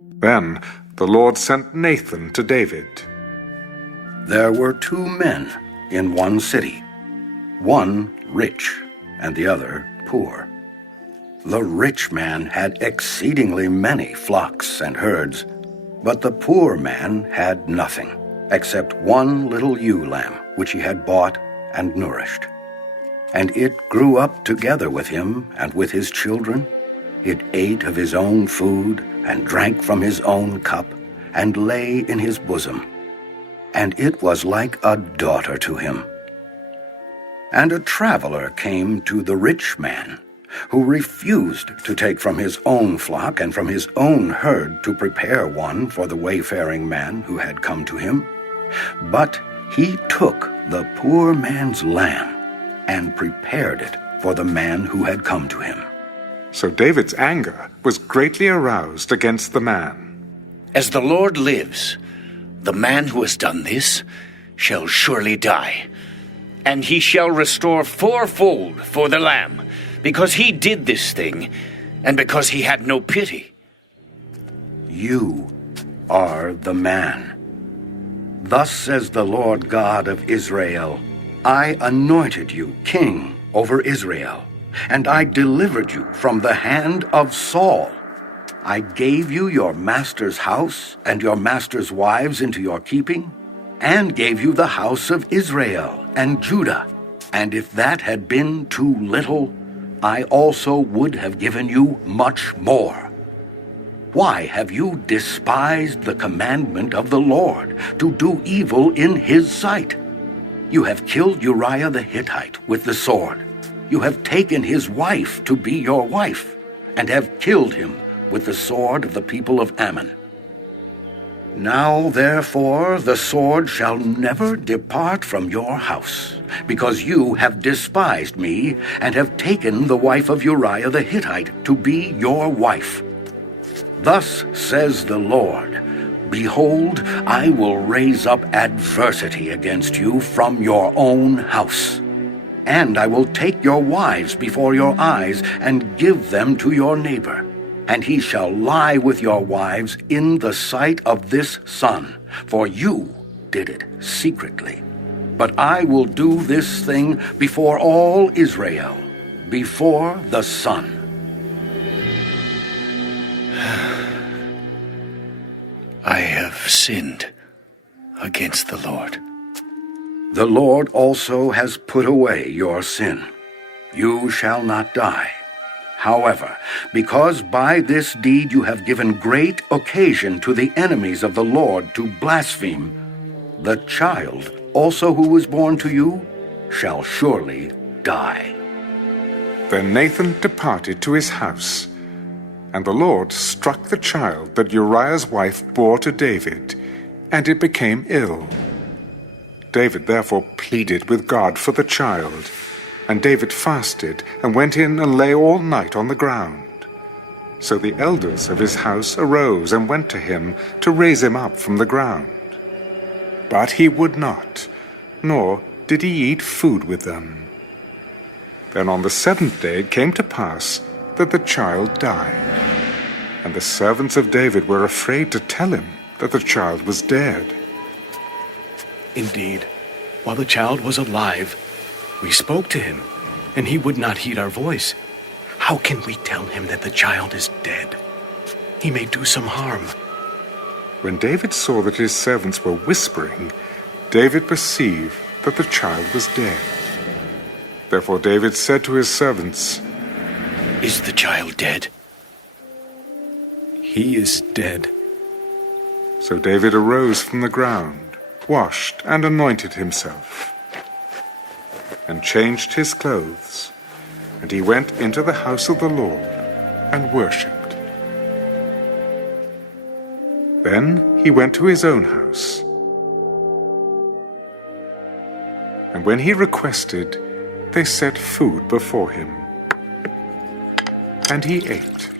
Then the Lord sent Nathan to David. There were 2 men in one city, one rich and the other poor. The rich man had exceedingly many flocks and herds, but the poor man had nothing except one little ewe lamb which he had bought and nourished. And it grew up together with him and with his children. It ate of his own food and drank from his own cup and lay in his bosom. And it was like a daughter to him. And a traveler came to the rich man, who refused to take from his own flock and from his own herd to prepare one for the wayfaring man who had come to him. But he took the poor man's lamb and prepared it for the man who had come to him. So David's anger was greatly aroused against the man. As the Lord lives, the man who has done this shall surely die, and he shall restore 4-fold for the lamb, because he did this thing, and because he had no pity. You are the man. Thus says the Lord God of Israel, I anointed you king over Israel, and I delivered you from the hand of Saul. I gave you your master's house and your master's wives into your keeping, and gave you the house of Israel and Judah. And if that had been too little, I also would have given you much more. Why have you despised the commandment of the Lord, to do evil in his sight? You have killed Uriah the Hittite with the sword. You have taken his wife to be your wife, and have killed him with the sword of the people of Ammon. Now, therefore, the sword shall never depart from your house, because you have despised me, and have taken the wife of Uriah the Hittite to be your wife. Thus says the Lord, Behold, I will raise up adversity against you from your own house. And I will take your wives before your eyes, and give them to your neighbor. And he shall lie with your wives in the sight of this sun, for you did it secretly. But I will do this thing before all Israel, before the sun. I have sinned against the Lord. The Lord also has put away your sin. You shall not die. However, because by this deed you have given great occasion to the enemies of the Lord to blaspheme, the child also who was born to you shall surely die. Then Nathan departed to his house, and the Lord struck the child that Uriah's wife bore to David, and it became ill. David therefore pleaded with God for the child, and David fasted and went in and lay all night on the ground. So the elders of his house arose and went to him to raise him up from the ground. But he would not, nor did he eat food with them. Then on the 7th day it came to pass that the child died. And the servants of David were afraid to tell him that the child was dead. Indeed, while the child was alive, we spoke to him, and he would not heed our voice. How can we tell him that the child is dead? He may do some harm. When David saw that his servants were whispering, David perceived that the child was dead. Therefore David said to his servants, Is the child dead? He is dead. So David arose from the ground, washed and anointed himself, and changed his clothes, and he went into the house of the Lord and worshipped. Then he went to his own house. And when he requested, they set food before him, and he ate.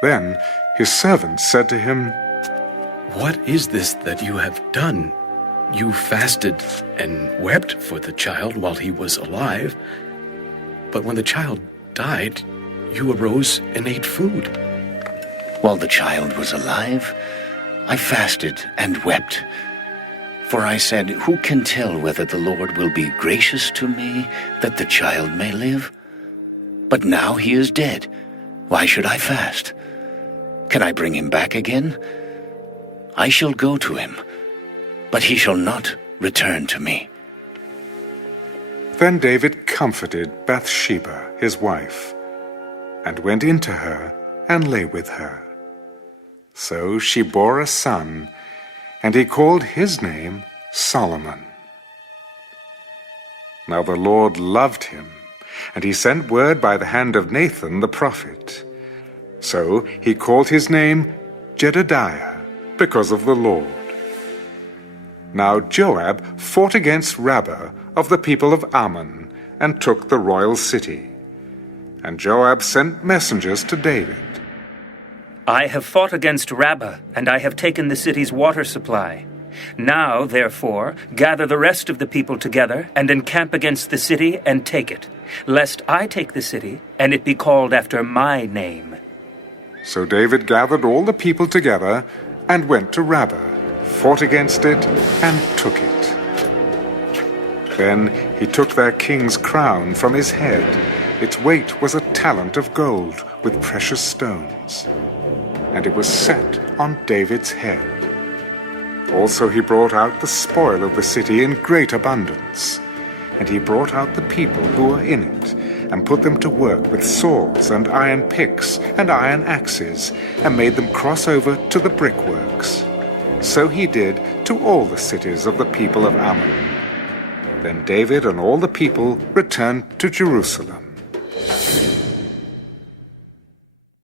Then his servants said to him, What is this that you have done? You fasted and wept for the child while he was alive, but when the child died, you arose and ate food. While the child was alive, I fasted and wept. For I said, who can tell whether the Lord will be gracious to me, that the child may live? But now he is dead. Why should I fast? Can I bring him back again? I shall go to him, but he shall not return to me. Then David comforted Bathsheba, his wife, and went in to her and lay with her. So she bore a son, and he called his name Solomon. Now the Lord loved him, and he sent word by the hand of Nathan the prophet. So he called his name Jedediah, because of the Lord. Now Joab fought against Rabbah of the people of Ammon, and took the royal city. And Joab sent messengers to David. I have fought against Rabbah, and I have taken the city's water supply. Now, therefore, gather the rest of the people together, and encamp against the city, and take it, lest I take the city, and it be called after my name. So David gathered all the people together, and went to Rabbah, fought against it, and took it. Then he took their king's crown from his head. Its weight was a talent of gold with precious stones, and it was set on David's head. Also he brought out the spoil of the city in great abundance, and he brought out the people who were in it, and put them to work with saws and iron picks and iron axes, and made them cross over to the brickworks. So he did to all the cities of the people of Ammon. Then David and all the people returned to Jerusalem.